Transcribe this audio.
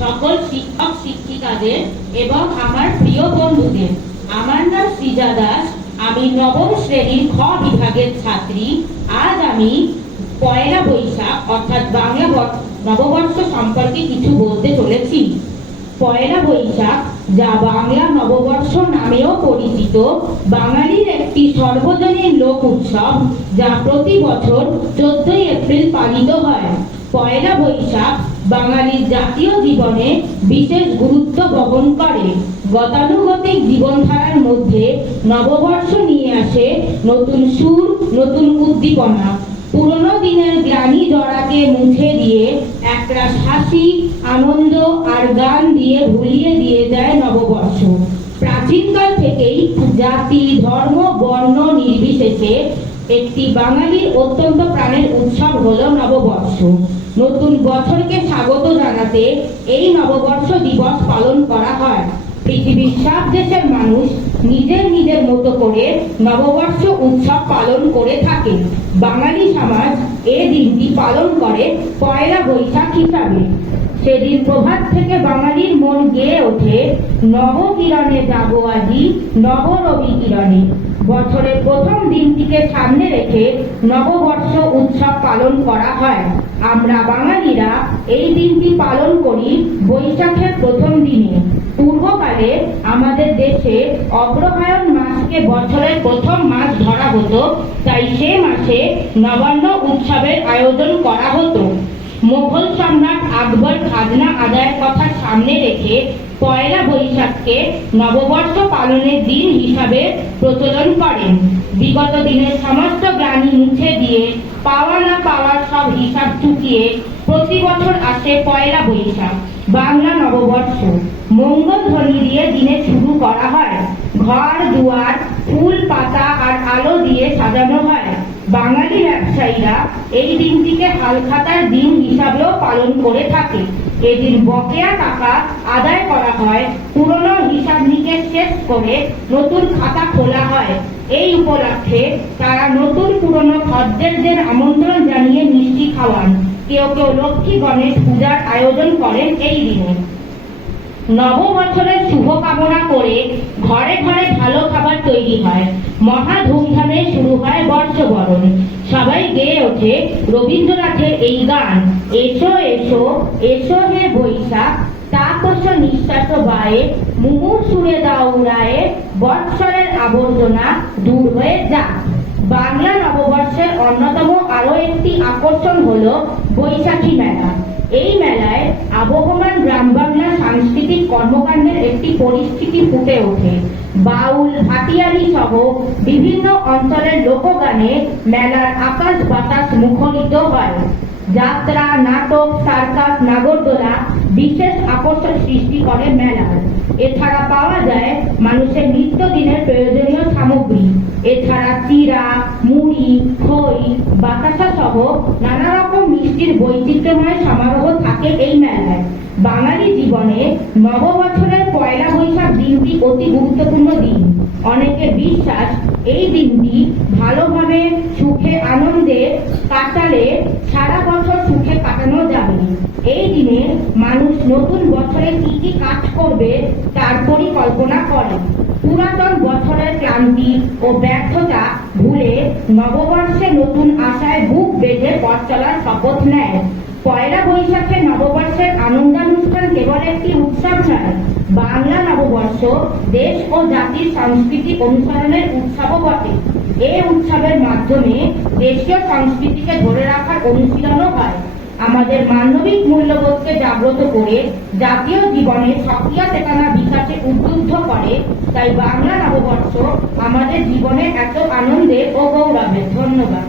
সকল শিক্ষক শিক্ষিকাদের এবং আমার প্রিয় বন্ধুদের। আমার নাম সৃজা দাস। আমি নবম শ্রেণীর খ বিভাগের ছাত্রী। আজ আমি পয়লা বৈশাখ অর্থাৎ বাংলা নববর্ষ সম্পর্কে কিছু বলতে চলেছি। পয়লা বৈশাখ, যা বাংলা নববর্ষ নামেও পরিচিত, বাঙালির একটি সর্বজনীন লোক উৎসব, যা প্রতি বছর 14 এপ্রিল পালিত হয়। পয়লা বৈশাখ বাঙালির জাতীয় জীবনে বিশেষ গুরুত্ব বহন করে। গতানুগতিক জীবনধারার মধ্যে নববর্ষ নিয়ে আসে নতুন সুর, নতুন উদ্দীপনা। পুরনো দিনের গ্লানি জড়াকে মুছে দিয়ে একরাশ হাসি, আনন্দ আর গান দিয়ে ভুলিয়ে দিয়ে যায় নববর্ষ। প্রাচীনকাল থেকেই জাতি, ধর্ম, বর্ণ নির্বিশেষে একটি বাঙালির অত্যন্ত প্রাণের উৎসব হলো নববর্ষ। নতুন বছরকে স্বাগত জানাতে এই নববর্ষ দিবস পালন করা হয়। পৃথিবীর সব দেশের মানুষ নিজের নিজের মতো করে নববর্ষ উৎসব পালন করে থাকে। বাঙালি সমাজ এ দিনটি পালন করে পয়লা বৈশাখ হিসাবে। সেদিন প্রভাত থেকে বাঙালির মন গেয়ে ওঠে, নবকিরণে জাগো আজি, নবরবি কিরণে। বছরের প্রথম দিনটিকে সামনে রেখে নববর্ষ উৎসব পালন করা হয়। আমরা বাঙালিরা এই দিনটি পালন করি বৈশাখের প্রথম দিনে। পূর্বকালে আমাদের দেশে অগ্রহায়ণ মাসকে বছরের প্রথম মাস ধরা হতো, তাই সে মাসে নবান্ন উৎসবের আয়োজন করা হতো। মোগল সম্রাট আকবর খাজনা আদায়ের কথা সামনে রেখে পয়লা বৈশাখকে নববর্ষ পালনের দিন হিসাবে প্রচলন করেন। বিগত দিনের সমস্ত গ্লানি মুছে দিয়ে পাওয়া না পাওয়ার সব হিসাব চুকিয়ে প্রতি বছর আসে পয়লা বৈশাখ, বাংলা নববর্ষ। মঙ্গলধ্বনি দিয়ে দিনে শুরু করা হয়। ঘর দুয়ার ফুল পাতা আর আলো দিয়ে সাজানো হয়। বাঙালি ব্যবসায়ীরা এই দিনটিকে হালখাতার দিন হিসাবেও পালন করে থাকে। এদিন বকেয়া টাকা আদায় করা হয়, পুরনো হিসাব নিকেশ শেষ করে নতুন খাতা খোলা হয়। এই উপলক্ষে তারা নতুন পুরনো খদ্দেরদের আমন্ত্রণ জানিয়ে মিষ্টি খাওয়ান। কেউ কেউ লক্ষ্মী গণেশ পূজার আয়োজন করেন এই দিনে। নববছরের শুভকামনা করে ঘরে ঘরে ভালো খাবার তৈরি হয়। মহা ধুমধামে শুরু হয় বর্ষবরণ। সবাই গেয়ে ওঠে রবীন্দ্রনাথের এই গান, এসো এসো এসো হে বৈশাখ, তাপস নিঃশ্বাস বায়ে, মুমুর সুরে দাও উড়ায়ে, বৎসরের আবর্জনা দূর হয়ে যাক। বাংলা নববর্ষের অন্যতম আরো একটি আকর্ষণ হলো বৈশাখী মেলা। এই মেলায় আবহমান গ্রাম বাংলা সাংস্কৃতিক কর্মকাণ্ডের একটি পরিস্থিতি ফুটে ওঠে। বাউল, হাতিয়ারি সহ বিভিন্ন অঞ্চলের লোকগানে মেলার আকাশ বাতাস মুখরিত হয়। যাত্রা, নাটক, সার্কাস, নাগরদোলা বিশেষ আকর্ষণ সৃষ্টি করে মেলার। এছাড়া পাওয়া যায় মানুষের নিত্যদিনের প্রয়োজনীয় সামগ্রী। এছাড়া চিড়া, মুড়ি, খই, বাতাসা সহ নানা রকম মিষ্টির বৈচিত্র্যময় সমারোহ থাকে এই মেলায়। বাঙালি জীবনে নববছরের পয়লা বৈশাখ দিনটি অতি গুরুত্বপূর্ণ দিন। অনেকের বিশ্বাস এই দিনটি ভালোভাবে সুখে আনন্দে কাটালে সারা বছর সুখে কাটানো যাবে। এই দিনে মানুষ নতুন বছরে কি কি কাজ করবে তার পরিকল্পনা করে। পুরাতন বছরের ক্লান্তি ও ব্যর্থতা ভুলে নববর্ষে নতুন আশায় বুক বেঁধে পথ চলার শপথ নেয়। পয়লা বৈশাখে নববর্ষের আনন্দানুষ্ঠান কেবল একটি উৎসব নয়, বাংলা নববর্ষ দেশ ও জাতির সাংস্কৃতিক অনুসরণের উৎসবও বটে। এই উৎসবের মাধ্যমে দেশীয় সংস্কৃতিকে ধরে রাখার অনুশীলনও হয়। আমাদের মানবিক মূল্যবোধকে জাগ্রত করে জাতীয় জীবনে সক্রিয় চেতনা বিকাশে উদ্বুদ্ধ করে। তাই বাংলা নববর্ষ আমাদের জীবনে এত আনন্দের ও গৌরবের। ধন্যবাদ।